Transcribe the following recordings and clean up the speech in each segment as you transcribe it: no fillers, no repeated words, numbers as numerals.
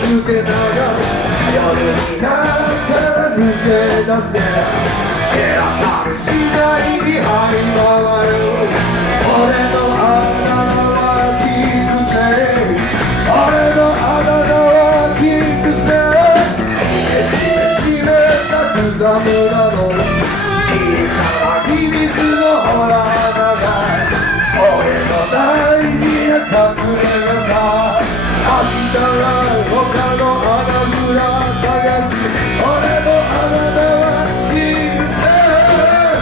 くてなが夜になったら抜け出して手当たり次第に這い回る俺のあだ名はキングスレイ俺のあだ名はキングスレイじめじめた草むらの小さな秘密のほら穴が俺の大事な隠れ家あんたら他の穴蔵探し俺のあだ名はキングスレイ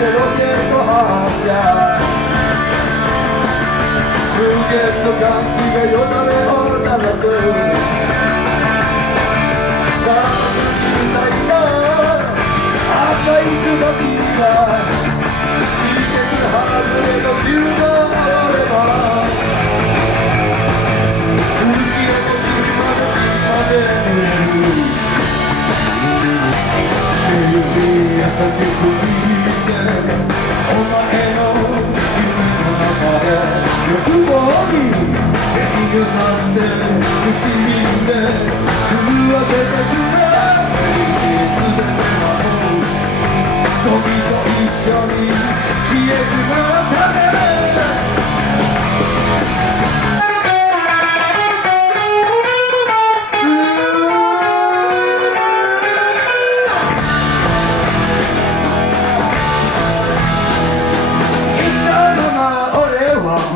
ロケット発射無限の歓喜がよだれを流すさあ次咲いた赤い椿が季節はぐれの冬が現れば海への次まで島で濡れる優しくお前の夢の中で欲望に影をさして唇で震わせてくれいつでもゴミと一緒に消えちまったね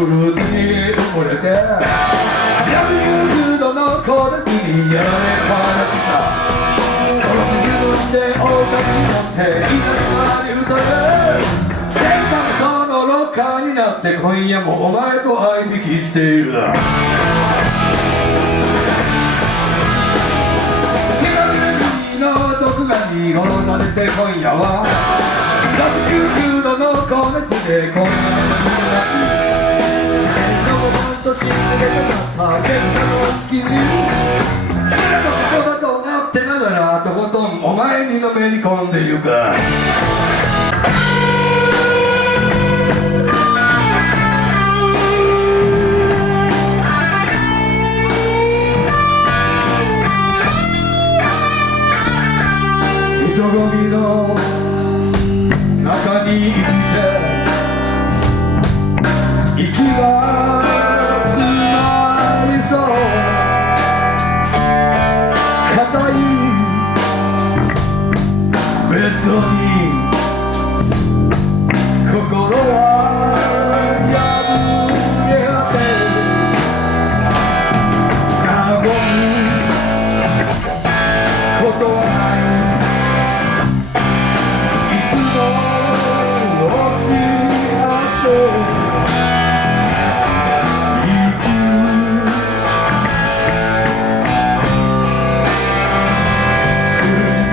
ブルースに埋もれて190度の高熱にやられっぱなしさ泥水で狼になっていなくまに歌で玄関そのロッカーになって今夜もお前と相引きしている手がれの毒が濁されて今夜は69度の高熱で今夜も死んでかかった喧嘩の月に誰の言葉となってながらとことんお前にのめり込んでゆく人混みの中に生きて息が硬いベッドに心は破れ果て和むことはないいつも押し合って苦しみ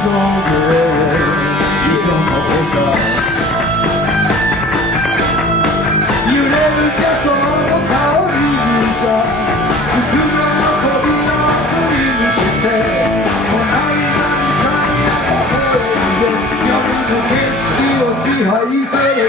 揺れるジャズの香りにさ祝賀の扉を振り向けてモナリザみたいな微笑みで夜の景色を支配する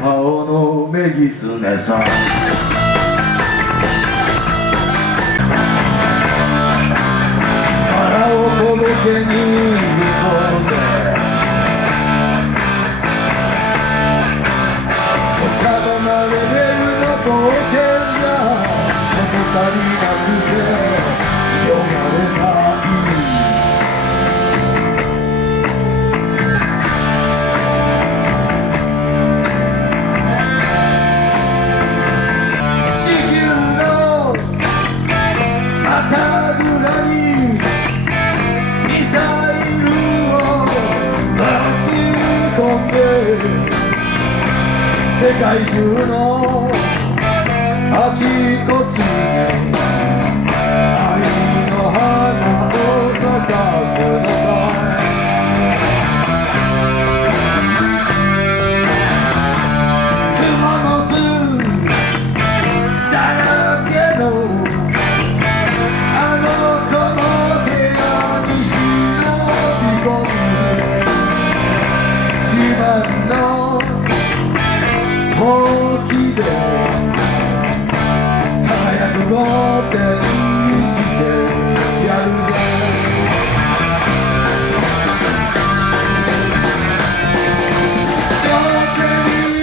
顔の女狐さんバラを届けに行こうぜお茶の間レベルの冒険だ物足りなくて読まれない世界中のあちこちで愛の花を咲かすのさクモの巣だらけのあの子の部屋に忍び込む自慢のほうきで輝く御殿